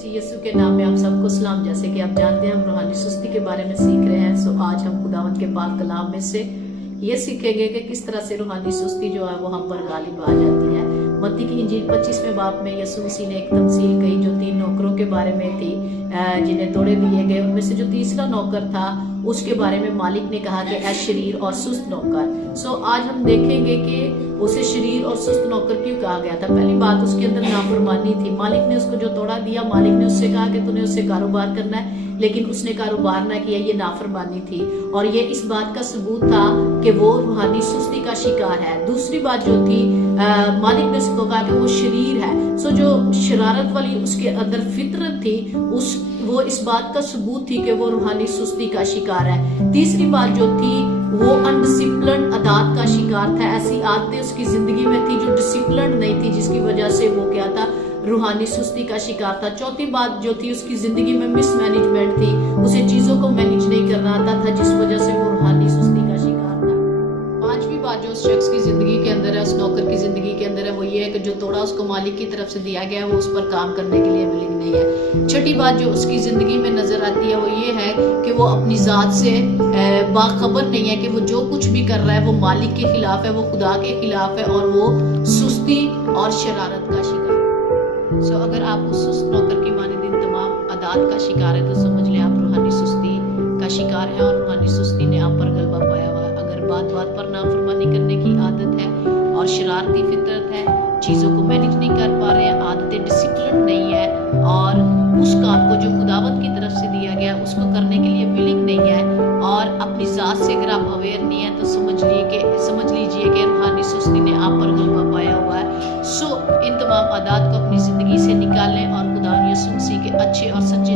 मसीह यीशु के नाम में आप सबको सलाम। जैसे कि आप जानते हैं हम रूहानी सुस्ती के बारे में सीख रहे हैं। सो आज हम खुदावंद के पाक कलाम में से ये सीखेंगे कि किस तरह से रूहानी सुस्ती जो है वो हम पर गालिब आ जाती है। मत्ती की इंजील 25वें बाब में यीशु मसीह ने एक तमसील कही जो 3 नौकरों के बारे में थी जिन्हें तोड़े दिए गए। उनमें से जो तीसरा नौकर था उसके बारे में मालिक ने कहा कि ऐ शरीर और सुस्त नौकर। सो आज हम देखेंगे कि उसे शरीर और सुस्त नौकर क्यों कहा गया था। पहली बात, उसके अंदर नाफरमानी थी। मालिक ने उसको जो तोड़ा दिया, मालिक ने उससे कहा कि तूने उससे कारोबार करना है, लेकिन उसने कारोबार ना किया। ये नाफरमानी थी और ये इस बात का सबूत था कि वो रूहानी सुस्ती का शिकार है। दूसरी बात जो थी, मालिक ने उसको कहा कि वो शरीर है। सो जो शरारत वाली उसके अंदर फितरत थी वो इस बात का सबूत थी कि वो रूहानी सुस्ती का शिकार है। तीसरी बात जो थी वो अनडिसिप्लिन्ड आदत का शिकार था। ऐसी आदतें उसकी जिंदगी में थी जो डिसिप्लिन्ड नहीं थी, जिसकी वजह से वो क्या था, रूहानी सुस्ती का शिकार था। चौथी बात जो थी उसकी जिंदगी में मिसमैनेजमेंट थी। उसे चीजों को मैनेज नहीं करना आता था, जिस वजह से वो रूहानी सुस्ती का शिकार था। पांचवी बात जो उस शख्स की जिंदगी के अंदर है, उस नौकर की जिंदगी के अंदर है, वो ये है कि जो तोड़ा उसको मालिक की तरफ से दिया गया है वो उस पर काम करने के लिए विलिंग नहीं है। छठी बात जो उसकी जिंदगी में नजर आती है वो ये है कि वो अपनी जात से बाखबर नहीं है कि वो जो कुछ भी कर रहा है वो मालिक के खिलाफ है, वो खुदा के खिलाफ है और वो सुस्ती और शरारत का शिकार। सो अगर आप उस सुस्त नौकर की मानिंद इन तमाम आदत का शिकार है तो समझ लें आप रूहानी सुस्ती का शिकार है और रूहानी सुस्ती ने आप पर गलबा पाया हुआ है। अगर बात बात पर नाफरमानी करने की आदत है और शरारती फितरत है, चीज़ों को मैनेज नहीं कर पा रहे हैं, आदतें डिसिप्लिन नहीं है और उस काम को जो खुदावंद की तरफ से दिया गया उसको करने के लिए विलिंग नहीं है और अपनी ज़ात से अगर आप अवेयर नहीं है तो समझ लीजिए कि रूहानी सुस्ती ने आप पर गलबा पाया हुआ है। सो इन तमाम आदत को अपनी ज़िंदगी से निकालें और खुदा यीशु मसीह के अच्छे और सच्चे